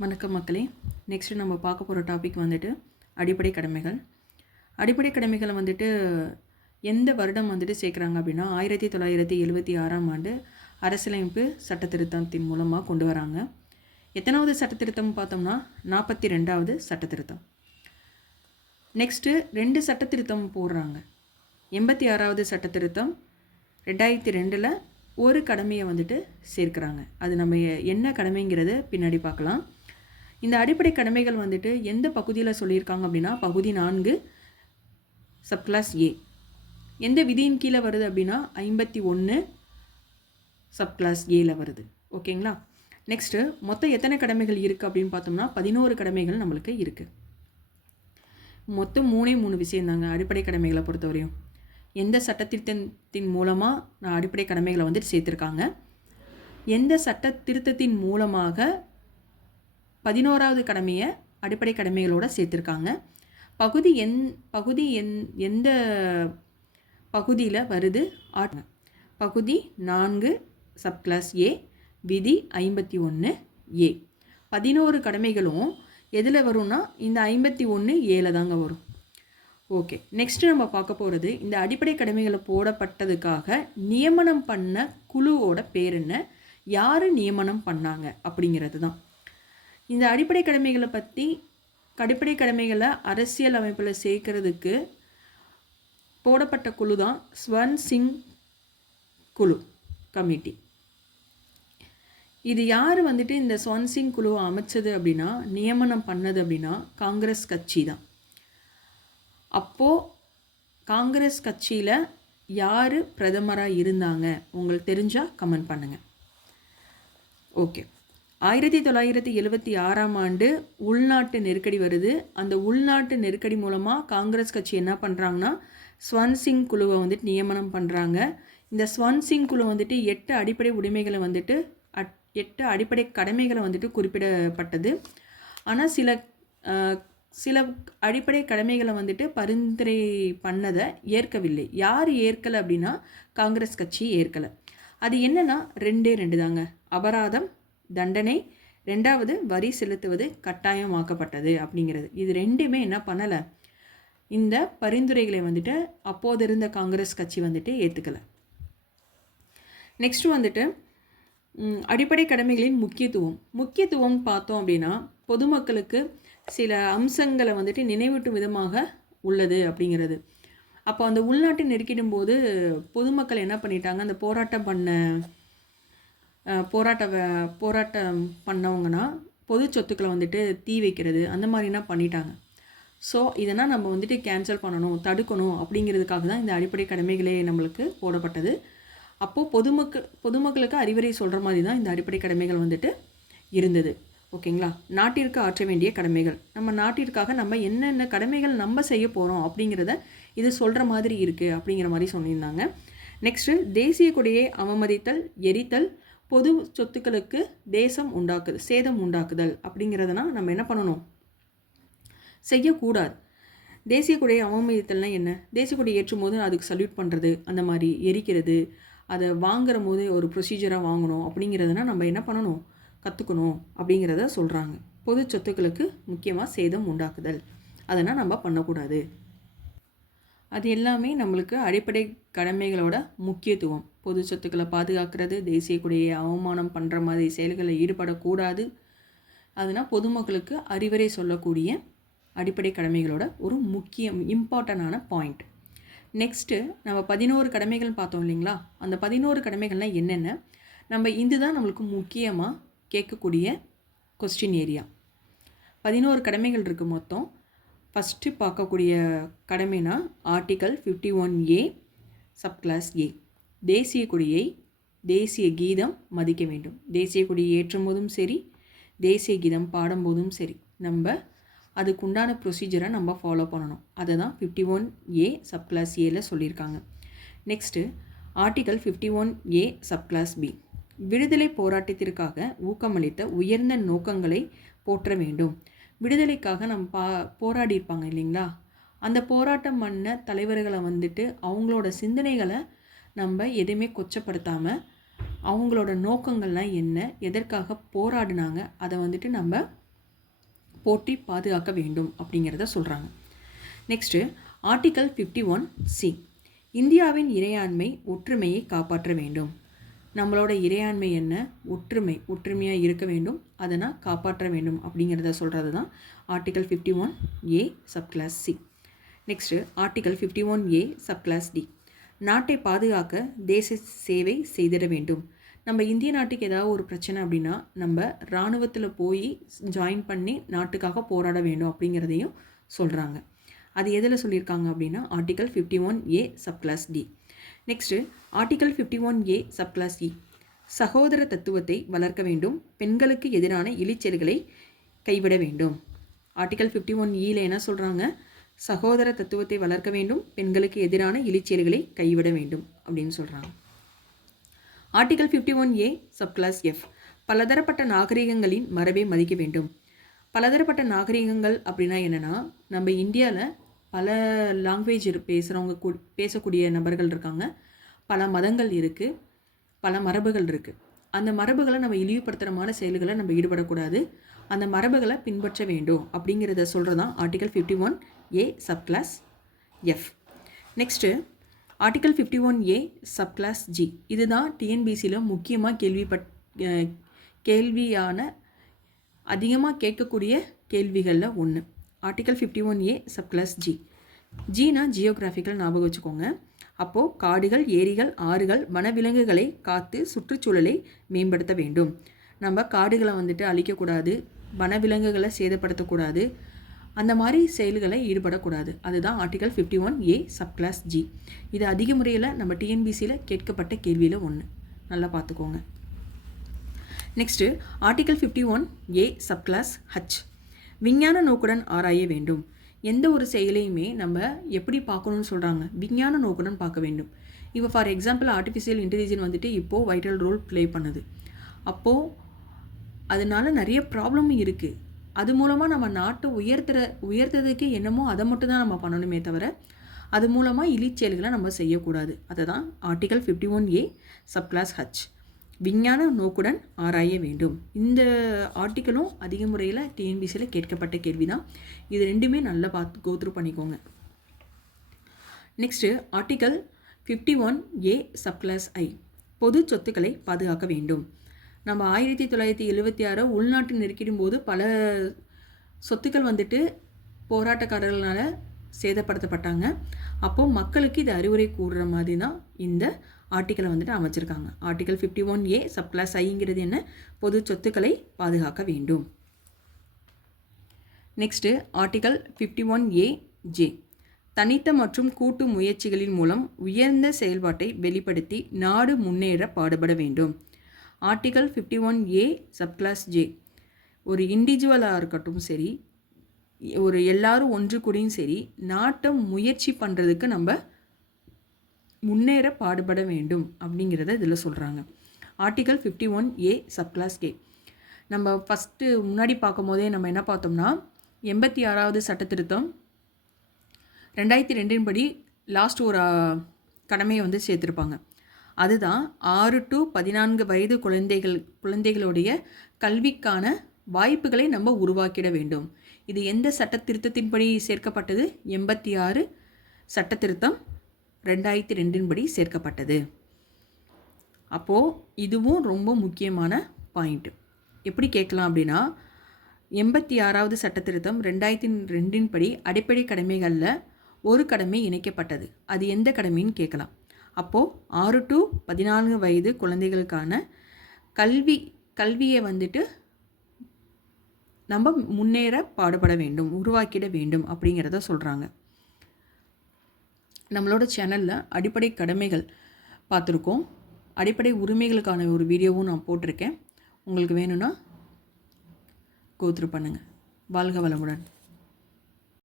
வணக்கம் மக்களே. நெக்ஸ்ட்டு நம்ம பார்க்க போகிற டாபிக் வந்துட்டு அடிப்படை கடமைகள். அடிப்படை கடமைகளை வந்துட்டு எந்த வருடம் வந்துட்டு சேர்க்குறாங்க அப்படின்னா 1976ஆம் ஆண்டு அரசியலமைப்பு சட்டத்திருத்தத்தின் மூலமாக கொண்டு வராங்க. எத்தனாவது சட்டத்திருத்தம் பார்த்தோம்னா 42வது சட்டத்திருத்தம். நெக்ஸ்ட்டு 2 சட்டத்திருத்தம் போடுறாங்க. 86வது சட்டத்திருத்தம் 2002 ஒரு கடமையை வந்துட்டு சேர்க்குறாங்க. அது நம்ம என்ன கடமைங்கிறத பின்னாடி பார்க்கலாம். இந்த அடிப்படை கடமைகள் வந்துட்டு எந்த பகுதியில் சொல்லியிருக்காங்க அப்படின்னா பகுதி 4 சப்கிளாஸ் ஏ. எந்த விதியின் கீழே வருது அப்படின்னா 51 சப்கிளாஸ் ஏல வருது. ஓகேங்களா. நெக்ஸ்ட்டு மொத்தம் எத்தனை கடமைகள் இருக்குது அப்படின்னு பார்த்தோம்னா 11 கடமைகள் நம்மளுக்கு இருக்குது. மொத்தம் 3 விஷயந்தாங்க அடிப்படை கடமைகளை பொறுத்தவரையும். எந்த சட்டத்திருத்தத்தின் மூலமாக நான் அடிப்படை கடமைகளை வந்துட்டு சேர்த்துருக்காங்க, எந்த சட்ட திருத்தத்தின் மூலமாக 11வது கடமையை அடிப்படை கடமைகளோடு சேர்த்துருக்காங்க, எந்த பகுதியில் வருது பகுதி 4 சப்கிளாஸ் ஏ விதி 51 ஏ. 11 கடமைகளும் எதில் வரும்னா இந்த 51 ஏல தாங்க வரும். ஓகே. நெக்ஸ்ட்டு நம்ம பார்க்க போகிறது இந்த அடிப்படை கடமைகளை போடப்பட்டதுக்காக நியமனம் பண்ண குழுவோட பேர் என்ன, யார் நியமனம் பண்ணாங்க அப்படிங்கிறது தான். இந்த அடிப்படை கடமைகளை அரசியல் அமைப்பில் சேர்க்கறதுக்கு போடப்பட்ட குழு தான் ஸ்வர்ன் சிங் குழு கமிட்டி. இது யார் வந்துட்டு இந்த ஸ்வர்ன் சிங் குழுவை அமைச்சது அப்படின்னா, நியமனம் பண்ணது அப்படின்னா காங்கிரஸ் கட்சி தான். அப்போது காங்கிரஸ் கட்சியில் யார் பிரதமராக இருந்தாங்க உங்களுக்கு தெரிஞ்சால் கமெண்ட் பண்ணுங்கள். ஓகே. 1976ஆம் ஆண்டு உள்நாட்டு நெருக்கடி வருது. அந்த உள்நாட்டு நெருக்கடி மூலமாக காங்கிரஸ் கட்சி என்ன பண்ணுறாங்கன்னா ஸ்வர்ன் சிங் குழுவை வந்துட்டு நியமனம் பண்ணுறாங்க. இந்த ஸ்வர்ன் சிங் குழு வந்துட்டு 8 அடிப்படை உரிமைகளை வந்துட்டு 8 அடிப்படை கடமைகளை வந்துட்டு குறிப்பிடப்பட்டது. ஆனால் சில அடிப்படை கடமைகளை வந்துட்டு பரிந்துரை பண்ணதை ஏற்கவில்லை. யார் ஏற்கலை அப்படின்னா காங்கிரஸ் கட்சி ஏற்கலை. அது என்னென்னா 2 தாங்க. அபராதம் தண்டனை, 2வது வரி செலுத்துவது கட்டாயமாக்கப்பட்டது அப்படிங்கிறது. இது 2மே என்ன பண்ணலை, இந்த பரிந்துரைகளை வந்துட்டு அப்போது இருந்த காங்கிரஸ் கட்சி வந்துட்டு ஏற்றுக்கலை. நெக்ஸ்ட் வந்துட்டு அடிப்படை கடமைகளின் முக்கியத்துவம் பார்த்தோம் அப்படின்னா பொதுமக்களுக்கு சில அம்சங்களை வந்துட்டு நினைவூட்டும் விதமாக உள்ளது அப்படிங்கிறது. அப்போ அந்த உள்நாட்டு நெருக்கிடும் போது பொதுமக்கள் என்ன பண்ணிட்டாங்க, அந்த போராட்டம் பண்ணவங்கன்னா பொது சொத்துக்களை வந்துட்டு தீ வைக்கிறது அந்த மாதிரிலாம் பண்ணிட்டாங்க. ஸோ இதெல்லாம் நம்ம வந்துட்டு கேன்சல் பண்ணணும், தடுக்கணும் அப்படிங்கிறதுக்காக தான் இந்த அடிப்படை கடமைகளே நம்மளுக்கு போடப்பட்டது. அப்போது பொதுமக்களுக்கு அறிவுரை சொல்கிற மாதிரி தான் இந்த அடிப்படை கடமைகள் வந்துட்டு இருந்தது. ஓகேங்களா. நாட்டிற்கு ஆற்ற வேண்டிய கடமைகள், நம்ம நாட்டிற்காக நம்ம என்னென்ன கடமைகள் நம்ம செய்ய போகிறோம் அப்படிங்கிறத இது சொல்கிற மாதிரி இருக்குது அப்படிங்கிற மாதிரி சொல்லியிருந்தாங்க. நெக்ஸ்ட்டு தேசிய கொடியை அவமதித்தல், எரித்தல், பொது சொத்துக்களுக்கு சேதம் உண்டாக்குதல் அப்படிங்கிறதுனா நம்ம என்ன பண்ணணும், செய்யக்கூடாது. தேசிய கொடியை அவமதித்தல்னா என்ன, தேசிய கொடியை ஏற்றும் போது அதுக்கு சல்யூட் பண்ணுறது, அந்த மாதிரி எரிக்கிறது, அதை வாங்குற போது ஒரு ப்ரொசீஜராக வாங்கணும் அப்படிங்கிறதுனா நம்ம என்ன பண்ணணும், கற்றுக்கணும் அப்படிங்கிறத சொல்கிறாங்க. பொது சொத்துக்களுக்கு முக்கியமாக சேதம் உண்டாக்குதல் அதெல்லாம் நம்ம பண்ணக்கூடாது. அது எல்லாமே நம்மளுக்கு அடிப்படை கடமைகளோட முக்கியத்துவம். பொது சொத்துக்களை பாதுகாக்கிறது, தேசிய கொடியை அவமானம் பண்ணுற மாதிரி செயல்களில் ஈடுபடக்கூடாது. அதனால் பொதுமக்களுக்கு அறிவுரை சொல்லக்கூடிய அடிப்படை கடமைகளோட ஒரு இம்பார்ட்டண்டான பாயிண்ட். நெக்ஸ்ட்டு நம்ம 11 கடமைகள் பார்த்தோம் இல்லைங்களா. அந்த 11 கடமைகள்லாம் என்னென்ன, நம்ம இதுதான் நம்மளுக்கு முக்கியமாக கேட்கக்கூடிய கொஸ்டின் ஏரியா. 11 கடமைகள் இருக்குது மொத்தம். ஃபஸ்ட்டு பார்க்கக்கூடிய கடமைனா ஆர்டிக்கல் 51A சப்கிளாஸ் ஏ. தேசிய கீதம் மதிக்க வேண்டும். தேசிய கொடியை ஏற்றும் போதும் சரி, தேசிய கீதம் பாடும்போதும் சரி, நம்ம அதுக்குண்டான ப்ரொசீஜரை நம்ம ஃபாலோ பண்ணணும். அதை தான் 51A சப்கிளாஸ் ஏல சொல்லியிருக்காங்க. Next article 51A subclass B. விடுதலை போராட்டத்திற்காக ஊக்கமளித்த உயர்ந்த நோக்கங்களை போற்ற வேண்டும். விடுதலைக்காக நம்ம போராடியிருப்பாங்க இல்லைங்களா, அந்த போராட்டம் பண்ண தலைவர்களை வந்துட்டு அவங்களோட சிந்தனைகளை நம்ம எதுவுமே கொச்சப்படுத்தாமல் அவங்களோட நோக்கங்கள்லாம் என்ன, எதற்காக போராடினாங்க, அதை வந்துட்டு நம்ம போற்றி பாதுகாக்க வேண்டும் அப்படிங்கிறத சொல்கிறாங்க. நெக்ஸ்ட்டு ஆர்டிக்கல் 51C, இந்தியாவின் இறையாண்மை ஒற்றுமையை காப்பாற்ற வேண்டும். நம்மளோட இறையாண்மை என்ன? ஒற்றுமையாக இருக்க வேண்டும், அதனால் காப்பாற்ற வேண்டும் அப்படிங்கிறத சொல்கிறது தான் article 51A subclass C. Next article 51A subclass D, நாட்டை பாதுகாக்க தேச சேவை செய்திட வேண்டும். நம்ம இந்திய நாட்டுக்கு ஏதாவது ஒரு பிரச்சனை அப்படின்னா நம்ம இராணுவத்தில் போய் ஜாயின் பண்ணி நாட்டுக்காக போராட வேண்டும் அப்படிங்கிறதையும் சொல்கிறாங்க. அது எதில் சொல்லியிருக்காங்க அப்படின்னா article 51A subclass D. Next article 51A subclause E, சகோதர தத்துவத்தை வளர்க்க வேண்டும், பெண்களுக்கு எதிரான இழிச்செயல்களை கைவிட வேண்டும். ஆர்டிக்கல் 51E என்ன சொல்கிறாங்க? சகோதர தத்துவத்தை வளர்க்க வேண்டும், பெண்களுக்கு எதிரான இழிச்செயல்களை கைவிட வேண்டும் அப்படின்னு சொல்கிறாங்க. ஆர்டிக்கல் 51A சப்கிளாஸ் எஃப், பலதரப்பட்ட நாகரிகங்களின் மரபை மதிக்க வேண்டும். பலதரப்பட்ட நாகரிகங்கள் அப்படின்னா என்னென்னா, நம்ம இந்தியாவில் பல லாங்குவேஜ் பேசக்கூடிய நபர்கள் இருக்காங்க, பல மதங்கள் இருக்குது, பல மரபுகள் இருக்குது. அந்த மரபுகளை நம்ம இழிவுபடுத்துகிறமான செயல்களை நம்ம ஈடுபடக்கூடாது, அந்த மரபுகளை பின்பற்ற வேண்டும் அப்படிங்கிறத சொல்கிறது தான் article 51A subclass F. Next article 51A subclass G, இதுதான் டிஎன்பிசியில் முக்கியமாக கேள்வியான அதிகமாக கேட்கக்கூடிய கேள்விகளில் ஒன்று. Article 51A subclass G. ஜினா ஜியோகிராஃபிக்கல் ஞாபகம் வச்சுக்கோங்க. அப்போது காடுகள், ஏரிகள், ஆறுகள், வனவிலங்குகளை காத்து சுற்றுச்சூழலை மேம்படுத்த வேண்டும். நம்ம காடுகளை அழிக்கக்கூடாது, வனவிலங்குகளை சேதப்படுத்தக்கூடாது, அந்த மாதிரி செயல்களை ஈடுபடக்கூடாது. அதுதான் ஆர்டிக்கல் 51A சப்கிளாஸ் ஜி. இது அதிக முறையில் நம்ம டிஎன்பிசியில் கேட்கப்பட்ட கேள்வியில் ஒன்று, நல்லா பார்த்துக்கோங்க. Next article 51A subclass H, விஞ்ஞான நோக்குடன் ஆராய வேண்டும். எந்த ஒரு செயலையுமே நம்ம எப்படி பார்க்கணும்னு சொல்கிறாங்க? விஞ்ஞான நோக்குடன் பார்க்க வேண்டும். இப்போ ஃபார் எக்ஸாம்பிள் ஆர்டிஃபிஷியல் இன்டெலிஜென்ஸ் இப்போது வைட்டல் ரோல் ப்ளே பண்ணுது. அப்போது அதனால நிறைய ப்ராப்ளமும் இருக்குது. அது மூலமாக நம்ம நாட்டை உயர்த்துறதுக்கு என்னமோ அதை மட்டும் தான் நம்ம பண்ணணுமே தவிர அது மூலமாக இழிச்செயல்களை நம்ம செய்யக்கூடாது. அதை தான் ஆர்டிக்கல் 51A சப்கிளாஸ் ஹச், விஞ்ஞான நோக்குடன் ஆராய வேண்டும். இந்த ஆர்டிக்கலும் அதிக முறையில் டிஎன்பிசியில் கேட்கப்பட்ட கேள்வி தான். இது ரெண்டுமே நல்லா கோத்ரூ பண்ணிக்கோங்க. நெக்ஸ்ட்டு ஆர்டிக்கல் 51A சப்கிளாஸ் ஐ, பொது சொத்துக்களை பாதுகாக்க வேண்டும். நம்ம 1976 உள்நாட்டு நெருக்கிடும் போது பல சொத்துக்கள் போராட்டக்காரர்களால் சேதப்படுத்தப்பட்டாங்க. அப்போது மக்களுக்கு இது அறிவுரை கூறுற மாதிரி தான் இந்த ஆர்டிக்கலை அமைச்சிருக்காங்க. ஆர்டிக்கல் 51A சப்கிளாஸ் ஐங்கிறது என்ன? பொது சொத்துக்களை பாதுகாக்க வேண்டும். நெக்ஸ்ட்டு ஆர்டிக்கல் 51A ஜே, தனித்த மற்றும் கூட்டு முயற்சிகளின் மூலம் உயர்ந்த செயல்பாட்டை வெளிப்படுத்தி நாடு முன்னேற பாடுபட வேண்டும். ஆர்டிக்கல் 51A சப்கிளாஸ் ஜே, ஒரு இண்டிவிஜுவலாக இருக்கட்டும் சரி, ஒரு எல்லாரும் ஒன்று கூடியும் சரி, நாட்டை முயற்சி பண்ணுறதுக்கு நம்ம முன்னேற பாடுபட வேண்டும் அப்படிங்கிறத இதில் சொல்கிறாங்க. ஆர்டிக்கல் 51A சப்கிளாஸ் கே, நம்ம ஃபஸ்ட்டு முன்னாடி பார்க்கும் போதே நம்ம என்ன பார்த்தோம்னா 86வது சட்டத்திருத்தம் 2002 படி லாஸ்ட் ஒரு கடமையை சேர்த்துருப்பாங்க. அதுதான் 6 to 14 வயது குழந்தைகளுடைய கல்விக்கான வாய்ப்புகளை நம்ம உருவாக்கிட வேண்டும். இது எந்த சட்டத்திருத்தத்தின்படி சேர்க்கப்பட்டது? 86 சட்டத்திருத்தம் 2002 படி சேர்க்கப்பட்டது. அப்போது இதுவும் ரொம்ப முக்கியமான பாயிண்ட். எப்படி கேட்கலாம் அப்படின்னா, 86வது சட்டத்திருத்தம் 2002 படி அடிப்படை கடமைகளில் ஒரு கடமை இணைக்கப்பட்டது. அது எந்த கடமைன்னு கேட்கலாம். அப்போது 6 to 14 வயது குழந்தைகளுக்கான கல்வியை நம்ம முன்னேற பாடுபட வேண்டும், உருவாக்கிட வேண்டும் அப்படிங்கிறத சொல்கிறாங்க. நம்மளோட சேனலில் அடிப்படை கடமைகள் பார்த்துருக்கோம், அடிப்படை உரிமைகளுக்கான ஒரு வீடியோவும் நான் போட்டிருக்கேன். உங்களுக்கு வேணும்னா கோத்ரூ பண்ணுங்கள். வாழ்க வளமுடன்.